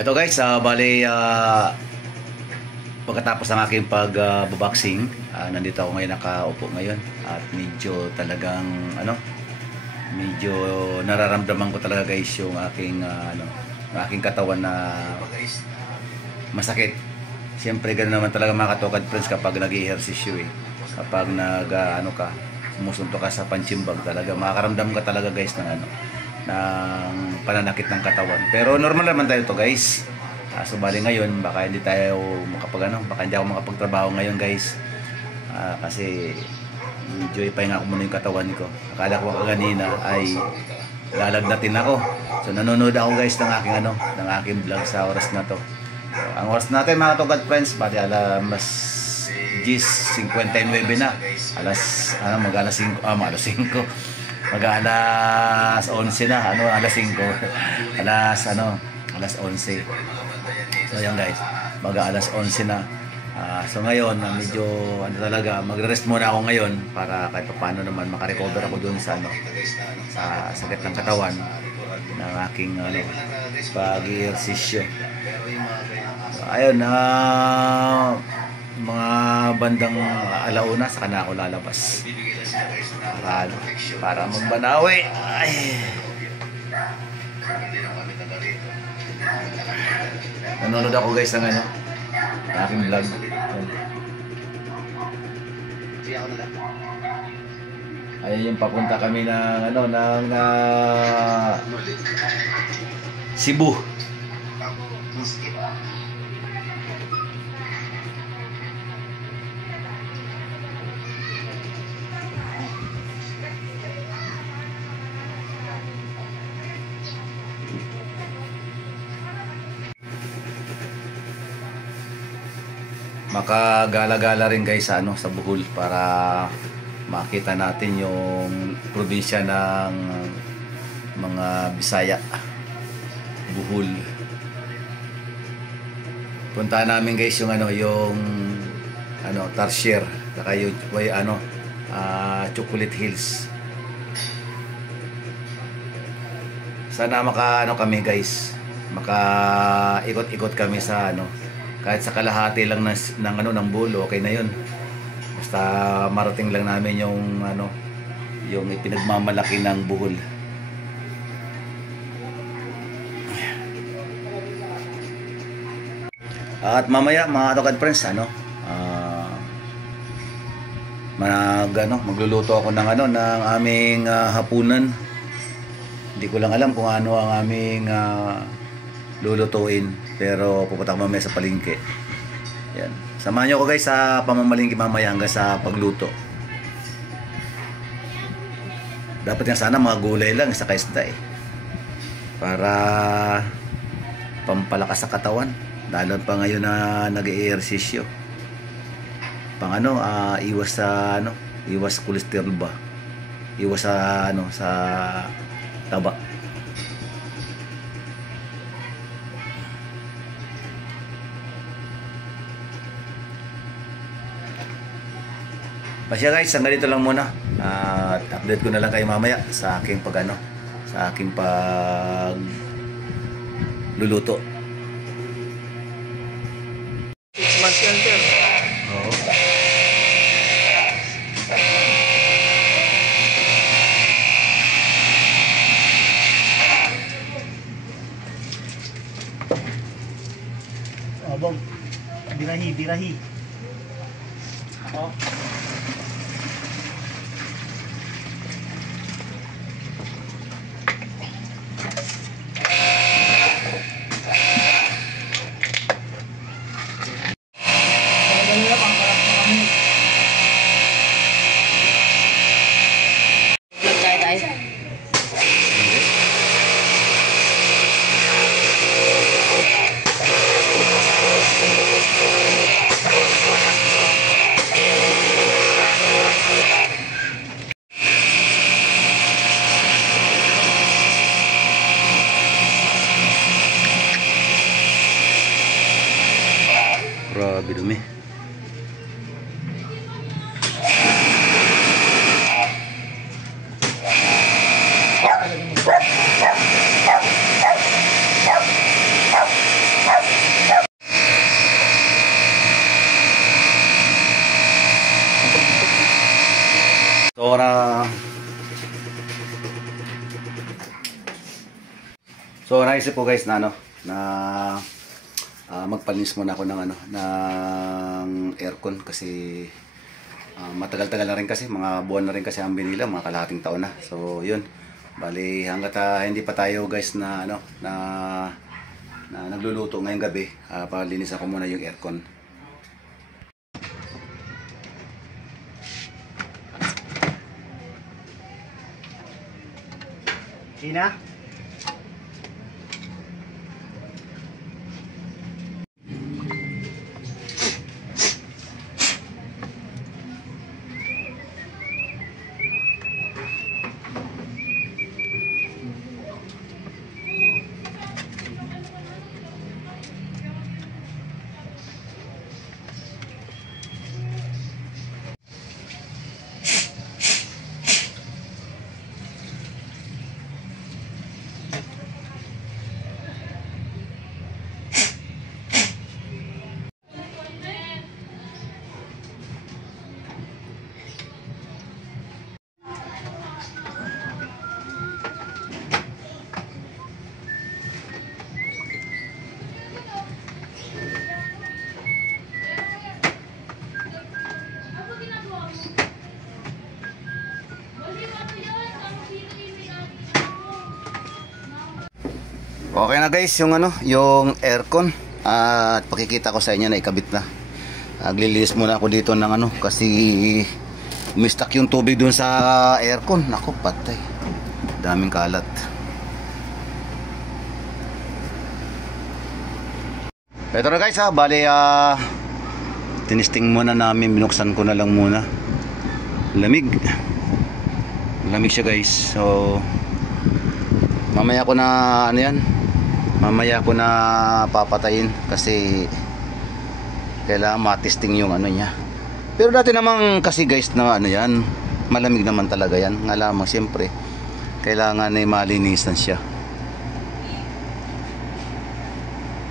Ito guys, bali pagkatapos ng aking pag-boxing, nandito ako ngayon, nakaupo ngayon at medyo talagang medyo nararamdaman ko talaga guys yung aking aking katawan na masakit. Siyempre ganoon naman talaga mga katokad friends kapag nag-ehersisyo kapag sumusunto ka sa panchimbag, talaga makakaramdam ka talaga guys ng ng pananakit ng katawan. Pero normal naman tayo to guys. So bali ngayon baka hindi tayo baka hindi ako makapagtrabaho ngayon guys. Kasi medyo ipahinga ko muna yung katawan ko. Akala ko kanina ay lalagnatin ako. So nanonood ako guys ng aking ng aking vlog sa oras na to. So, ang oras natin mga katokad friends, bali alas 10:59 na. Mag-alas 5, mag-alas 11 na, alas 5, alas 11. So yan guys, mag-alas 11 na. So ngayon, medyo talaga, magre-rest muna ako ngayon para kahit paano naman makarecover ako dun sa sa sakit ng katawan ng aking pag-ehersisyo. So, ayun, mga bandang alauna saka na ako lalabas para magbanawi. Nanonood ako guys ng aking vlog. Ayun yung papunta kami ng Cebu. Makagala-gala rin guys sa Bohol para makita natin yung probinsya ng mga Bisaya, Bohol. Punta namin guys yung Tarsier, saka yung Chocolate Hills. Sana kami guys, maka-ikot-ikot kami sa kahit sa kalahati lang ng Bohol, okay na yun. Basta marating lang namin yung yung ipinagmamalaki ng Bohol. At mamaya mga katokad friends, magluluto ako ng ng aming hapunan. Hindi ko lang alam kung ano ang aming lulutuin, pero pupunta ko mamaya sa palengke. Yan. Samahan nyo ko guys sa pamamalingki mamaya hanggang sa pagluto. Dapat nga sana mga gulay lang sa isda para pampalakas sa katawan, lalo pa ngayon na nag-ehersisyo. Pang iwas sa iwas cholesterol ba? Iwas sa sa taba. Masya guys, hanggang dito lang muna. Update ko na lang kayo mamaya sa aking sa aking luluto. 6 months yan, sir. Oo. Bob. Birahi. Oh. Grabe dumi. So naisip ko guys na ano, na magpalinis muna ako ng ano, ng aircon kasi matagal-tagal na rin kasi, mga buwan na rin kasi ang binila, mga kalahating taon na. So yun, bali hanggat hindi pa tayo guys na ano, na nagluluto ngayong gabi, palinis ako muna yung aircon. Ina? Okay na guys, yung ano, yung aircon. At pakikita ko sa inyo na ikabit na. Naglilinis muna ako dito ng ano kasi umistak yung tubig dun sa aircon. Nako, patay. Daming kalat. Ito na guys ha, bali tinisting muna namin, binuksan ko na lang muna. Lamig. Lamig siya guys. So mamaya ko na ano yan, mamaya ko na papatayin kasi kailangan matesting yung ano niya. Pero dati namang kasi guys na ano yan, malamig naman talaga yan. Nga lamang siyempre kailangan ay malinisan siya.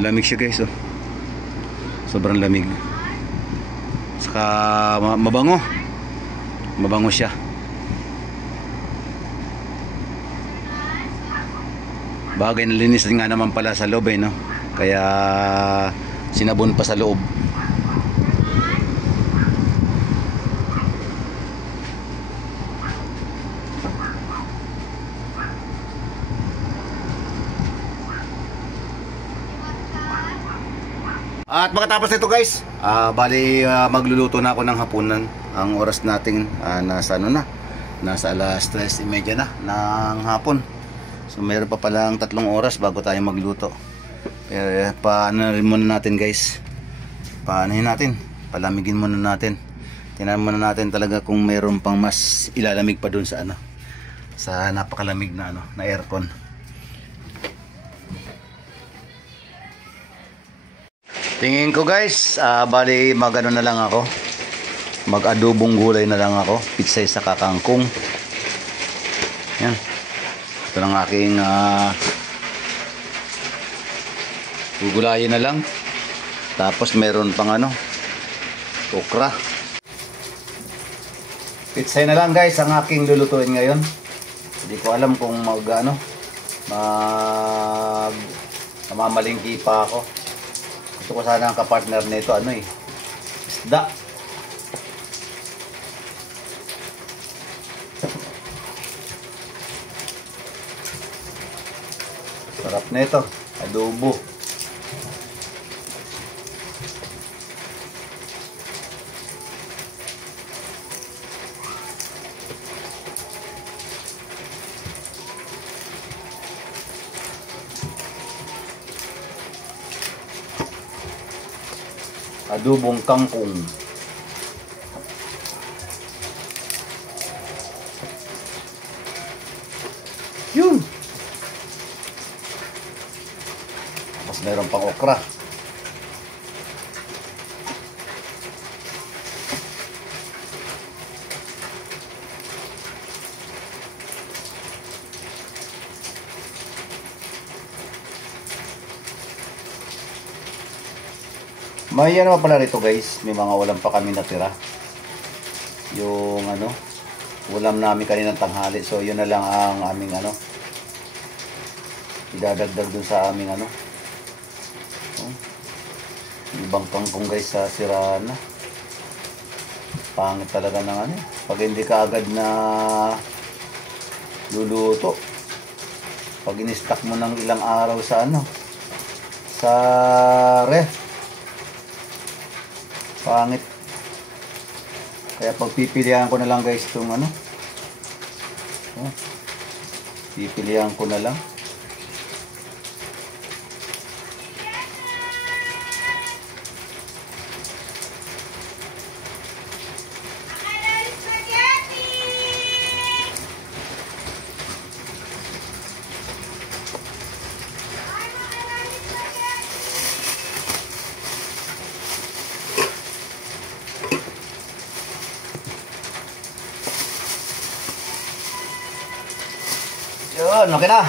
Lamig siya guys oh. Sobrang lamig. Saka mabango. Mabango siya. Bagay na linis nga naman pala sa loob no. Kaya sinabon pa sa loob. At pagkatapos nito guys, bali magluluto na ako ng hapunan. Ang oras natin nasa ano na, nasa alas 3:30 na ng hapon. So mayroon pa palang 3 oras bago tayo magluto. Pero paano rin muna natin guys. Paanohin natin, palamigin muna natin. Tingnan muna natin talaga kung mayroon pang mas ilalamig pa dun sa ano, sa napakalamig na ano, na aircon. Tingin ko guys, bali magano na lang ako. Mag-adobong gulay na lang ako, pitsay sa kakangkong. Yan. Ito lang aking gugulayin na lang. Tapos meron pang ano, okra. Pitsay na lang guys ang aking lulutuin ngayon. Hindi ko alam kung mamamalingki pa ako. Gusto ko sana ang kapartner nito isda. Sarap nito, adobo. Adobong kangkong. Yun. Tapos meron pang okra. May ano pala rito guys, may mga ulam pa kami natira. Yung ulam namin kaninang tanghali. So yun na lang ang aming idadagdag dun sa aming ano. Oh. Ibang kangkong guys sa siraan na. Pangit talaga ng ano. Pag hindi ka agad na luluto. Pag in-stock mo ng ilang araw sa ano. Sa ref. Pangit. Kaya pagpipilihan ko na lang guys itong ano. Oh. Pipilihan ko na lang. Yun, okay na.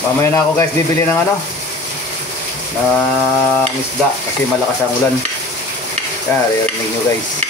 Mamaya na ako guys bibili ng ano ng isda kasi malakas ang ulan. Yan, i-rinig nyo guys.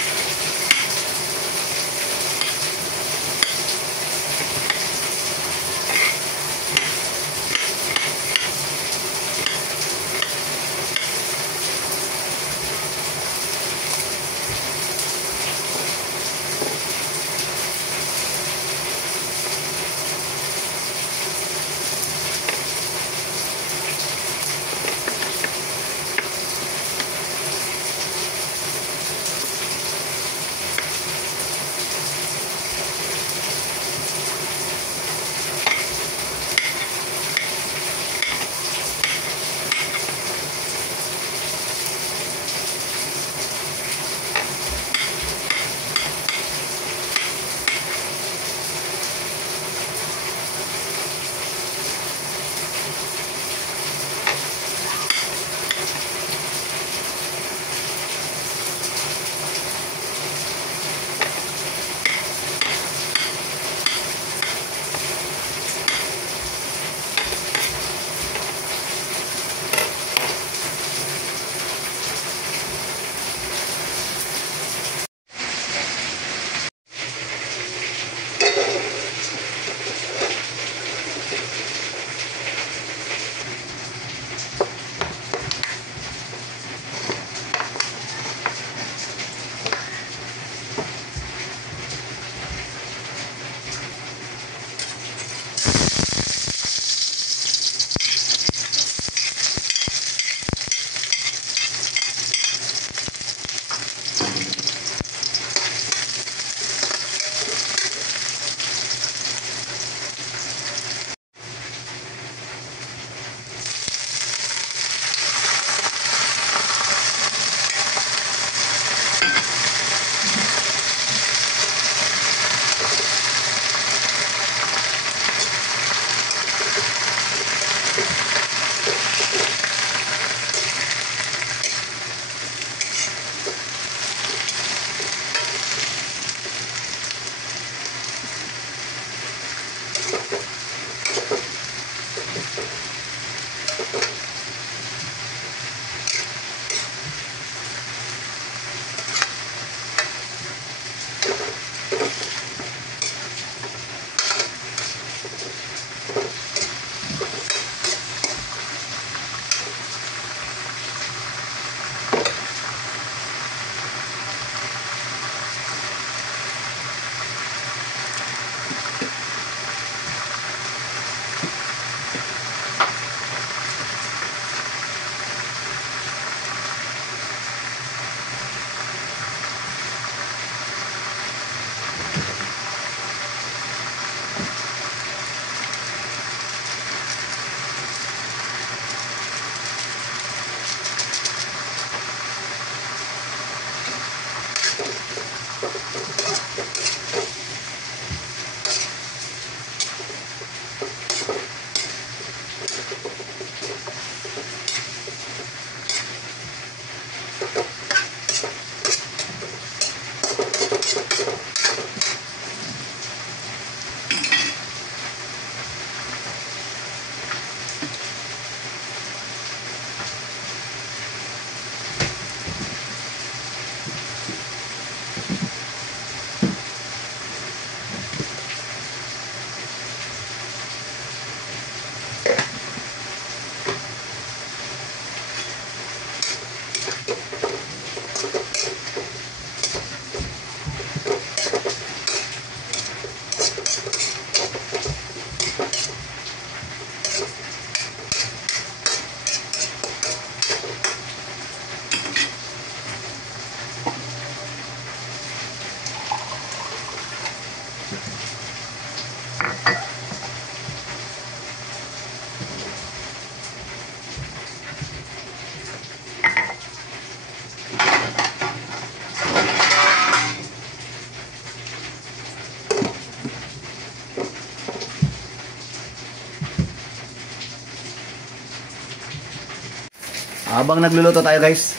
Habang nagluluto tayo guys,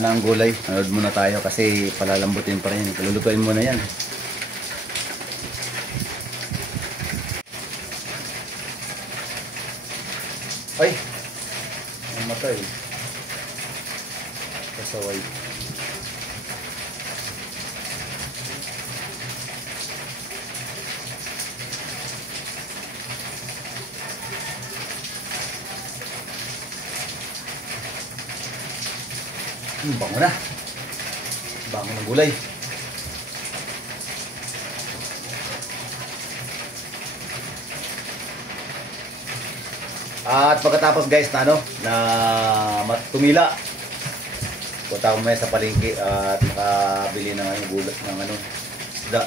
ng gulay, nanood muna tayo kasi palalambutin pa rin. Lulutuin muna yan. Ay! Ang matay. Kasaway. Bango na. Bango ng gulay. At pagkatapos guys na tumila. Punta ko maya sa palengke at makabili ng gulay ng isda.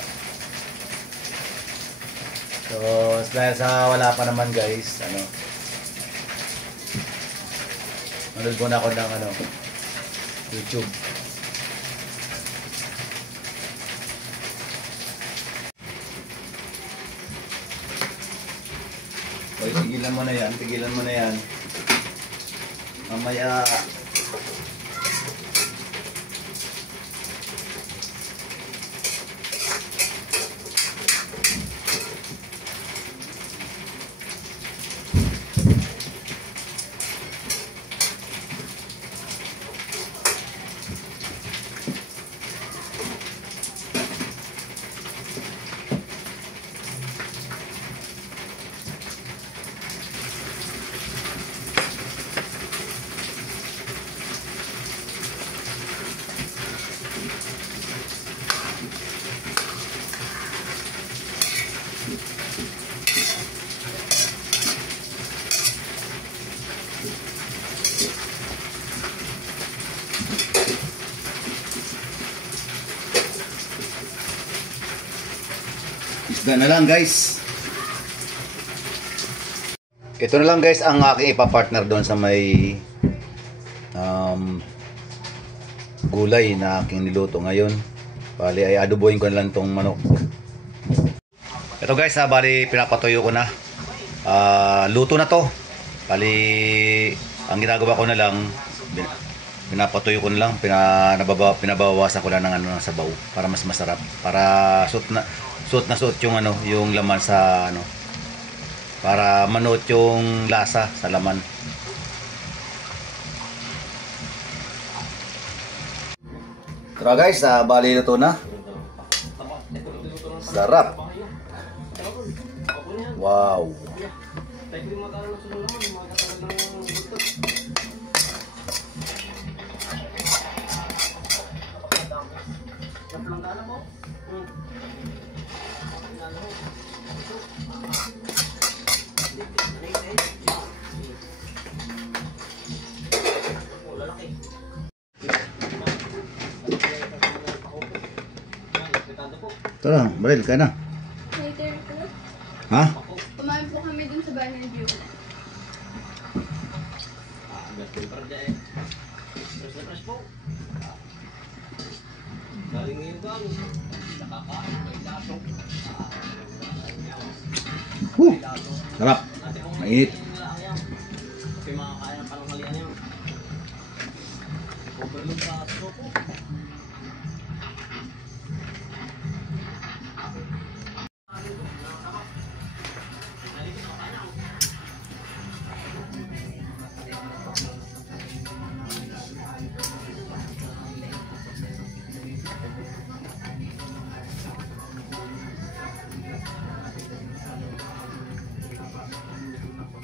So, dahil sa wala pa naman guys, nanood muna ako ng YouTube. Oy, tigilan mo na yan, tigilan mo na yan. Mamaya. Isda na lang guys. Ito na lang guys ang aking ipapartner doon sa may gulay na aking niluto ngayon. Bali ay adobohin ko na lang tong manok. Ito guys bali pinapatuyo ko na. Luto na to. Bali ang ginagawa ko na lang pinapatuyo ko na lang, pinabawasan ko lang ng sabaw para mas masarap, para suot na yung yung laman sa para manuot yung lasa sa laman. Tara guys, bali na to na. Sarap. Wow. Tara, Baril, kaya na. Later po. Ha? Kumain po kami dun sa bahay ng view. Sarap. Mainit.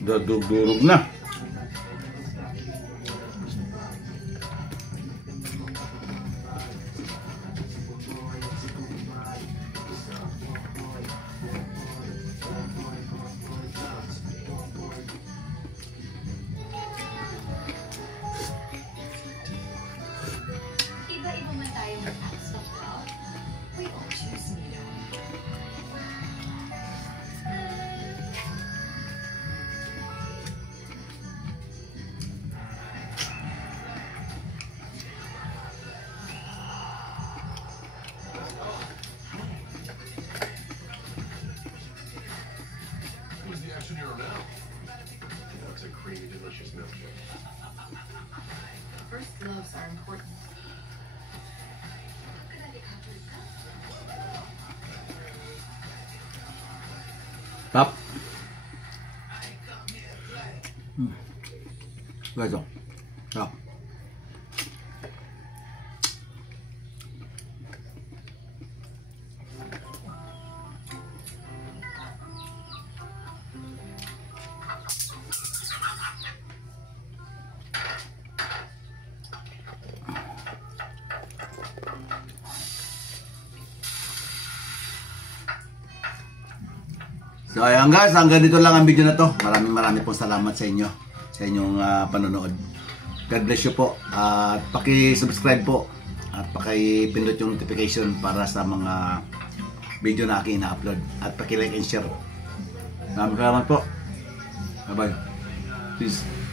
Dadurog na. Iba-iba man tayo mag-ask of love. We all choose me. Who's the action hero now? That's a creamy, delicious milkshake. First gloves are important. Tap. Guys, tap. So ayan guys, hanggang dito lang ang video na to. Maraming pong salamat sa inyo, sa inyong panonood. God bless you po. At paki-subscribe po at paki-pindot yung notification para sa mga video na aking ina-upload. At paki-like and share. Maraming salamat po. Bye bye. Peace.